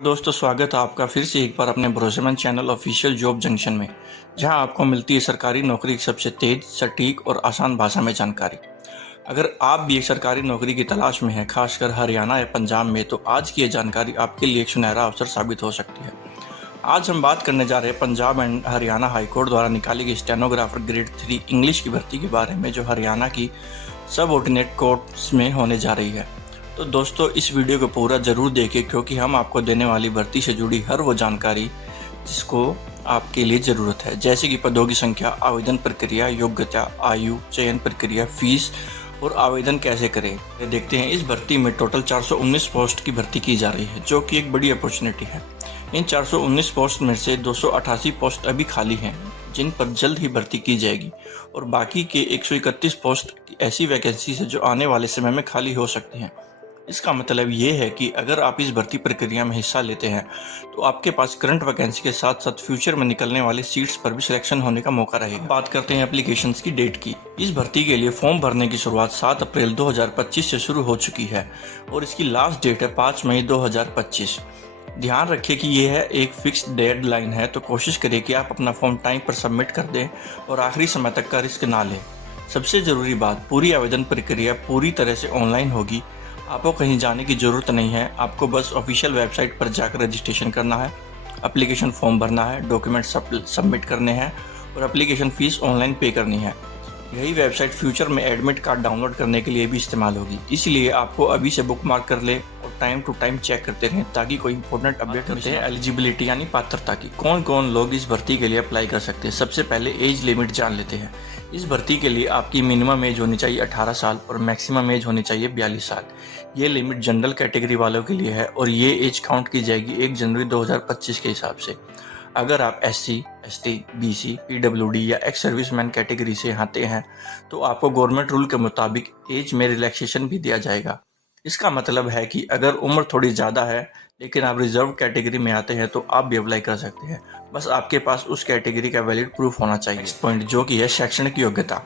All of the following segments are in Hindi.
दोस्तों, स्वागत है आपका फिर से एक बार अपने भरोसेमंद चैनल ऑफिशियल जॉब जंक्शन में, जहां आपको मिलती है सरकारी नौकरी की सबसे तेज, सटीक और आसान भाषा में जानकारी। अगर आप भी एक सरकारी नौकरी की तलाश में हैं, खासकर हरियाणा या पंजाब में, तो आज की ये जानकारी आपके लिए एक सुनहरा अवसर साबित हो सकती है। आज हम बात करने जा रहे हैं पंजाब एंड हरियाणा हाईकोर्ट द्वारा निकाली गई स्टेनोग्राफर ग्रेड 3 इंग्लिश की भर्ती के बारे में, जो हरियाणा की सब ऑर्डिनेट कोर्ट्स में होने जा रही है। तो दोस्तों, इस वीडियो को पूरा जरूर देखें, क्योंकि हम आपको देने वाली भर्ती से जुड़ी हर वो जानकारी जिसको आपके लिए ज़रूरत है, जैसे कि पदों की संख्या, आवेदन प्रक्रिया, योग्यता, आयु, चयन प्रक्रिया, फीस और आवेदन कैसे करें। ये देखते हैं। इस भर्ती में टोटल 419 पोस्ट की भर्ती की जा रही है, जो कि एक बड़ी अपॉर्चुनिटी है। इन 419 पोस्ट में से 288 पोस्ट अभी खाली हैं, जिन पर जल्द ही भर्ती की जाएगी, और बाकी के 131 पोस्ट ऐसी वैकेंसी है जो आने वाले समय में खाली हो सकती हैं। इसका मतलब ये है कि अगर आप इस भर्ती प्रक्रिया में हिस्सा लेते हैं, तो आपके पास करंट वैकेंसी के साथ साथ फ्यूचर में निकलने वाली सीट्स पर भी सिलेक्शन होने का मौका रहेगा। बात करते हैं एप्लीकेशंस की डेट की। इस भर्ती के लिए फॉर्म भरने की शुरुआत 7 अप्रैल 2025 से शुरू हो चुकी है, और इसकी लास्ट डेट है 5 मई 2025। ध्यान रखिए कि यह है एक फिक्स डेडलाइन है, तो कोशिश करिए कि आप अपना फॉर्म टाइम पर सबमिट कर दें और आखिरी समय तक का रिस्क ना लें। सबसे ज़रूरी बात, पूरी आवेदन प्रक्रिया पूरी तरह से ऑनलाइन होगी। आपको कहीं जाने की ज़रूरत नहीं है। आपको बस ऑफिशियल वेबसाइट पर जाकर रजिस्ट्रेशन करना है, एप्लीकेशन फॉर्म भरना है, डॉक्यूमेंट सबमिट करने हैं और एप्लीकेशन फ़ीस ऑनलाइन पे करनी है। यही वेबसाइट फ्यूचर में एडमिट कार्ड डाउनलोड करने के लिए भी इस्तेमाल होगी, इसलिए आपको अभी से बुक मार्क कर ले और टाइम टू टाइम चेक करते रहें, ताकि कोई इंपॉर्टेंट अपडेट होते हैं। एलिजिबिलिटी यानी पात्रता की, कौन कौन लोग इस भर्ती के लिए अप्लाई कर सकते हैं। सबसे पहले एज लिमिट जान लेते हैं। इस भर्ती के लिए आपकी मिनिमम एज होनी चाहिए 18 साल और मैक्सिमम एज होनी चाहिए 42 साल। ये लिमिट जनरल कैटेगरी वालों के लिए है, और ये एज काउंट की जाएगी 1 जनवरी 2025 के हिसाब से। अगर आप SC, ST, BC, PWD या एक्स सर्विसमैन कैटेगरी से आते हैं, तो आपको गवर्नमेंट रूल के मुताबिक एज में रिलैक्सेशन भी दिया जाएगा। इसका मतलब है कि अगर उम्र थोड़ी ज़्यादा है लेकिन आप रिजर्व कैटेगरी में आते हैं, तो आप भी अप्लाई कर सकते हैं। बस आपके पास उस कैटेगरी का वैलिड प्रूफ होना चाहिए। नेक्स्ट पॉइंट, जो कि है शैक्षणिक योग्यता,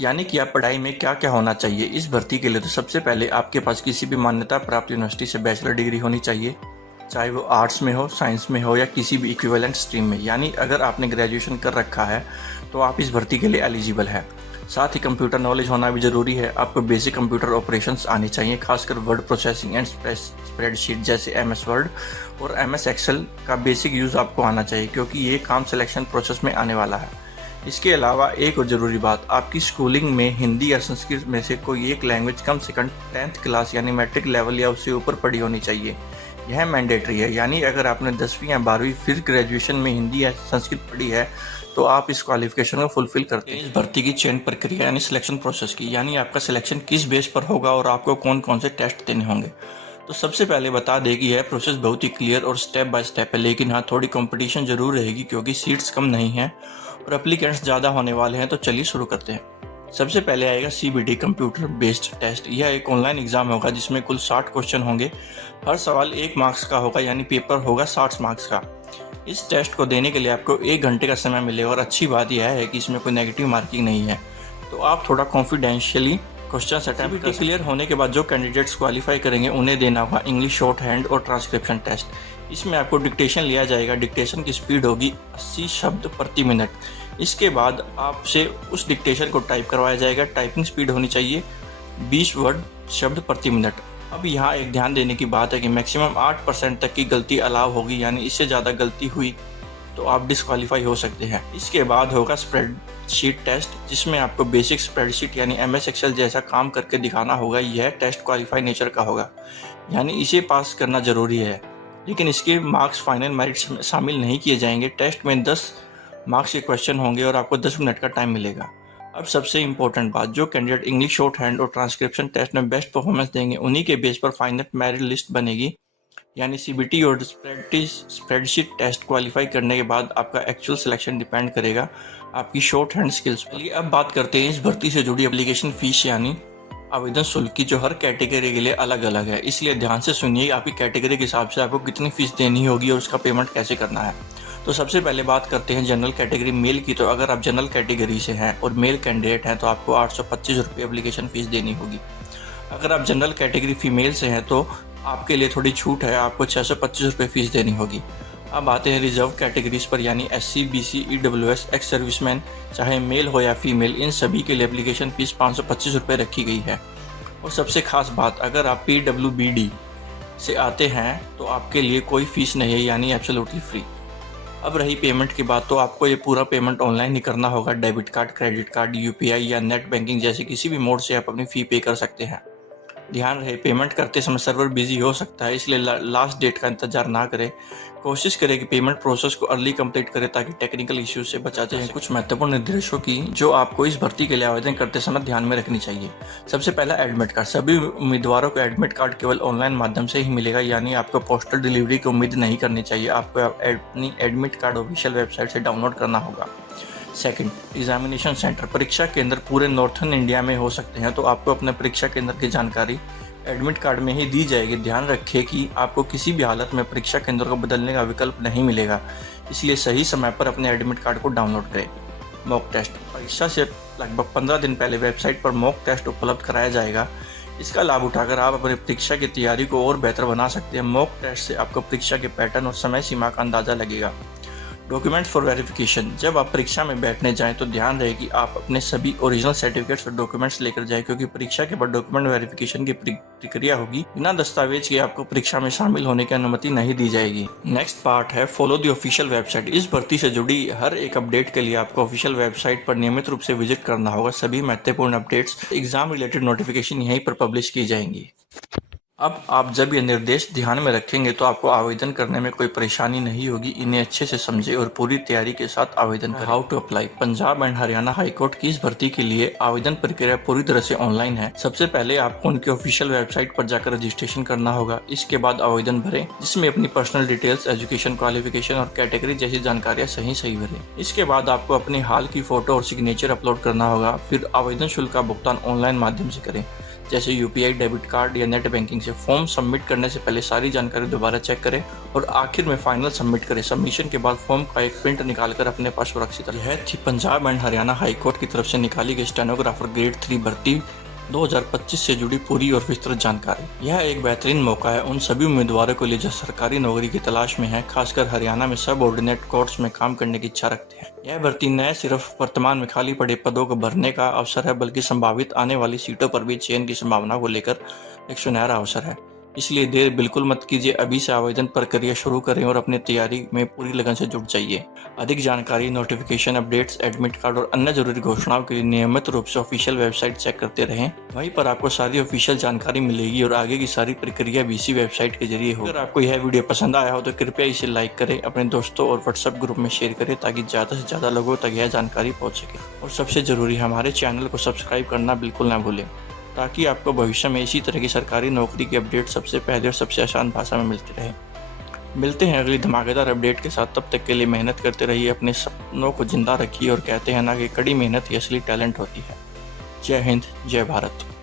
यानी कि आप पढ़ाई में क्या क्या होना चाहिए। इस भर्ती के लिए तो सबसे पहले आपके पास किसी भी मान्यता प्राप्त यूनिवर्सिटी से बैचलर डिग्री होनी चाहिए, चाहे वो आर्ट्स में हो, साइंस में हो या किसी भी इक्विवेलेंट स्ट्रीम में। यानी अगर आपने ग्रेजुएशन कर रखा है तो आप इस भर्ती के लिए एलिजिबल है। साथ ही कंप्यूटर नॉलेज होना भी ज़रूरी है। आपको बेसिक कंप्यूटर ऑपरेशंस आनी चाहिए, खासकर वर्ड प्रोसेसिंग एंड स्प्रेडशीट जैसे MS वर्ड और MS एक्सेल का बेसिक यूज़ आपको आना चाहिए, क्योंकि ये काम सिलेक्शन प्रोसेस में आने वाला है। इसके अलावा एक और ज़रूरी बात, आपकी स्कूलिंग में हिंदी या संस्कृत में से कोई एक लैंग्वेज कम से कम 10th क्लास यानी मैट्रिक लेवल या उससे ऊपर पढ़ी होनी चाहिए। यह मैंडेटरी है, यानी अगर आपने 10वीं या 12वीं फिर ग्रेजुएशन में हिंदी या संस्कृत पढ़ी है, तो आप इस क्वालिफिकेशन को फुलफिल करते हैं। इस भर्ती की चयन प्रक्रिया यानी सिलेक्शन प्रोसेस की, यानी आपका सिलेक्शन किस बेस पर होगा और आपको कौन कौन से टेस्ट देने होंगे। तो सबसे पहले बता दें कि यह प्रोसेस बहुत ही क्लियर और स्टेप बाय स्टेप है, लेकिन हाँ, थोड़ी कंपटीशन जरूर रहेगी, क्योंकि सीट्स कम नहीं हैं और एप्लीकेंट्स ज़्यादा होने वाले हैं। तो चलिए शुरू करते हैं। सबसे पहले आएगा CBT कंप्यूटर बेस्ड टेस्ट। यह एक ऑनलाइन एग्जाम होगा जिसमें कुल 60 क्वेश्चन होंगे। हर सवाल 1 मार्क्स का होगा, यानी पेपर होगा 60 मार्क्स का। इस टेस्ट को देने के लिए आपको 1 घंटे का समय मिलेगा, और अच्छी बात यह है कि इसमें कोई नेगेटिव मार्किंग नहीं है, तो आप थोड़ा कॉन्फिडेंशियली क्वेश्चन अटेम्प्ट कर। क्लियर होने के बाद जो कैंडिडेट्स क्वालिफाई करेंगे उन्हें देना होगा इंग्लिश शॉर्ट हैंड और ट्रांसक्रिप्शन टेस्ट। इसमें आपको डिक्टेशन लिया जाएगा। डिक्टेशन की स्पीड होगी 80 शब्द प्रति मिनट। इसके बाद आपसे उस डिक्टेशन को टाइप करवाया जाएगा। टाइपिंग स्पीड होनी चाहिए 20 वर्ड शब्द प्रति मिनट। अब यहाँ एक ध्यान देने की बात है कि मैक्सिमम 8% तक की गलती अलाउ होगी, यानी इससे ज़्यादा गलती हुई तो आप डिस्क्वालीफाई हो सकते हैं। इसके बाद होगा स्प्रेडशीट टेस्ट, जिसमें आपको बेसिक स्प्रेडशीट यानी MS एक्सेल जैसा काम करके दिखाना होगा। यह टेस्ट क्वालिफाई नेचर का होगा, यानी इसे पास करना ज़रूरी है, लेकिन इसके मार्क्स फाइनल मेरिट्स में शामिल नहीं किए जाएंगे। टेस्ट में 10 मार्क्स के क्वेश्चन होंगे और आपको 10 मिनट का टाइम मिलेगा। अब सबसे इंपॉर्टेंट बात, जो कैंडिडेट इंग्लिश शॉर्ट हैंड और ट्रांसक्रिप्शन टेस्ट में बेस्ट परफॉर्मेंस देंगे, उन्हीं के बेस पर फाइनल मेरिट लिस्ट बनेगी। यानी CBT और स्प्रेडशीट टेस्ट क्वालिफाई करने के बाद आपका एक्चुअल सिलेक्शन डिपेंड करेगा आपकी शॉर्ट हैंड स्किल्स पर। चलिए अब बात करते हैं इस भर्ती से जुड़ी एप्लीकेशन फीस यानी आवेदन शुल्क की, जो हर कैटेगरी के लिए अलग अलग है। इसलिए ध्यान से सुनिए, आपकी कैटेगरी के हिसाब से आपको कितनी फीस देनी होगी और उसका पेमेंट कैसे करना है। तो सबसे पहले बात करते हैं जनरल कैटेगरी मेल की। तो अगर आप जनरल कैटेगरी से हैं और मेल कैंडिडेट हैं, तो आपको 825 रुपये एप्लीकेशन फ़ीस देनी होगी। अगर आप जनरल कैटेगरी फीमेल से हैं तो आपके लिए थोड़ी छूट है, आपको 625 रुपये फीस देनी होगी। अब आते हैं रिजर्व कैटेगरीज पर, यानी SC, BC, EWS, ex serviceman, चाहे मेल हो या फीमेल, इन सभी के लिए एप्लीकेशन फ़ीस 525 रुपये रखी गई है। और सबसे खास बात, अगर आप PWBD से आते हैं तो आपके लिए कोई फ़ीस नहीं है, यानी एब्सोल्युटली फ्री। अब रही पेमेंट की बात, तो आपको ये पूरा पेमेंट ऑनलाइन ही करना होगा। Debit card, credit card, UPI या नेट बैंकिंग जैसे किसी भी मोड से आप अपनी फ़ी पे कर सकते हैं। ध्यान रहे, पेमेंट करते समय सर्वर बिजी हो सकता है, इसलिए लास्ट डेट का इंतजार ना करें। कोशिश करें कि पेमेंट प्रोसेस को अर्ली कंप्लीट करें ताकि टेक्निकल इश्यूज से बचा जा सके। कुछ महत्वपूर्ण निर्देशों की जो आपको इस भर्ती के लिए आवेदन करते समय ध्यान में रखनी चाहिए। सबसे पहला, एडमिट कार्ड। सभी उम्मीदवारों को एडमिट कार्ड केवल ऑनलाइन माध्यम से ही मिलेगा, यानी आपको पोस्टल डिलीवरी की उम्मीद नहीं करनी चाहिए। आपको अपनी एडमिट कार्ड ऑफिशियल वेबसाइट से डाउनलोड करना होगा। Second, examination centre. परीक्षा केंद्र पूरे नॉर्थन इंडिया में हो सकते हैं, तो आपको अपने परीक्षा केंद्र की जानकारी एडमिट कार्ड में ही दी जाएगी। ध्यान रखें कि आपको किसी भी हालत में परीक्षा केंद्र को बदलने का विकल्प नहीं मिलेगा, इसलिए सही समय पर अपने एडमिट कार्ड को डाउनलोड करें। Mock test. परीक्षा से लगभग 15 दिन पहले वेबसाइट पर मॉक टेस्ट उपलब्ध कराया जाएगा। इसका लाभ उठाकर आप अपनी परीक्षा की तैयारी को और बेहतर बना सकते हैं। मॉक टेस्ट से आपको परीक्षा के पैटर्न और समय सीमा का अंदाजा लगेगा। Documents for verification. जब आप परीक्षा में बैठने जाएं तो ध्यान रहे कि आप अपने सभी ओरिजिनल सर्टिफिकेट्स और डॉक्यूमेंट्स लेकर जाएं, क्योंकि परीक्षा के बाद डॉक्यूमेंट वेरिफिकेशन की प्रक्रिया होगी। बिना दस्तावेज के आपको परीक्षा में शामिल होने की अनुमति नहीं दी जाएगी। नेक्स्ट पार्ट है फॉलो द ऑफिशियल वेबसाइट। इस भर्ती से जुड़ी हर एक अपडेट के लिए आपको ऑफिशियल वेबसाइट पर नियमित रूप से विजिट करना होगा। सभी महत्वपूर्ण अपडेट्स, एग्जाम रिलेटेड नोटिफिकेशन यहीं पर पब्लिश की जाएंगी। अब आप जब ये निर्देश ध्यान में रखेंगे तो आपको आवेदन करने में कोई परेशानी नहीं होगी। इन्हें अच्छे से समझें और पूरी तैयारी के साथ आवेदन करें। How to apply. Punjab and Haryana high court की इस भर्ती के लिए आवेदन प्रक्रिया पूरी तरह से ऑनलाइन है। सबसे पहले आपको उनकी ऑफिशियल वेबसाइट पर जाकर रजिस्ट्रेशन करना होगा। इसके बाद आवेदन भरें, जिसमें अपनी पर्सनल डिटेल्स, एजुकेशन क्वालिफिकेशन और कैटेगरी जैसी जानकारियां सही भरें। इसके बाद आपको अपनी हाल की फोटो और सिग्नेचर अपलोड करना होगा। फिर आवेदन शुल्क का भुगतान ऑनलाइन माध्यम से करें, जैसे UPI, डेबिट कार्ड या नेट बैंकिंग से। फॉर्म सबमिट करने से पहले सारी जानकारी दोबारा चेक करें और आखिर में फाइनल सबमिट करें। सबमिशन के बाद फॉर्म का एक प्रिंट निकालकर अपने पास सुरक्षित रखें। यह थी पंजाब एंड हरियाणा हाईकोर्ट की तरफ से निकाली गई स्टेनोग्राफर ग्रेड 3 भर्ती 2025 से जुड़ी पूरी और विस्तृत जानकारी। यह एक बेहतरीन मौका है उन सभी उम्मीदवारों के लिए जो सरकारी नौकरी की तलाश में हैं, खासकर हरियाणा में सब ऑर्डिनेट कोर्ट्स में काम करने की इच्छा रखते हैं। यह भर्ती न सिर्फ वर्तमान में खाली पड़े पदों को भरने का अवसर है, बल्कि संभावित आने वाली सीटों पर भी चयन की संभावना को लेकर एक सुनहरा अवसर है। इसलिए देर बिल्कुल मत कीजिए, अभी से आवेदन प्रक्रिया शुरू करें और अपनी तैयारी में पूरी लगन से जुट जाइए। अधिक जानकारी, नोटिफिकेशन, अपडेट्स, एडमिट कार्ड और अन्य जरूरी घोषणाओं के लिए नियमित रूप से ऑफिशियल वेबसाइट चेक करते रहें। वहीं पर आपको सारी ऑफिशियल जानकारी मिलेगी और आगे की सारी प्रक्रिया भी इसी वेबसाइट के जरिए हो। अगर आपको यह वीडियो पसंद आया हो तो कृपया इसे लाइक करें, अपने दोस्तों और व्हाट्सएप ग्रुप में शेयर करें ताकि ज़्यादा से ज़्यादा लोगों तक यह जानकारी पहुँच सके। और सबसे ज़रूरी, हमारे चैनल को सब्सक्राइब करना बिल्कुल ना भूलें, ताकि आपको भविष्य में इसी तरह की सरकारी नौकरी की अपडेट सबसे पहले और सबसे आसान भाषा में मिलती रहे। मिलते हैं अगली धमाकेदार अपडेट के साथ। तब तक के लिए मेहनत करते रहिए, अपने सपनों को जिंदा रखिए और कहते हैं ना कि कड़ी मेहनत ही असली टैलेंट होती है। जय हिंद, जय भारत।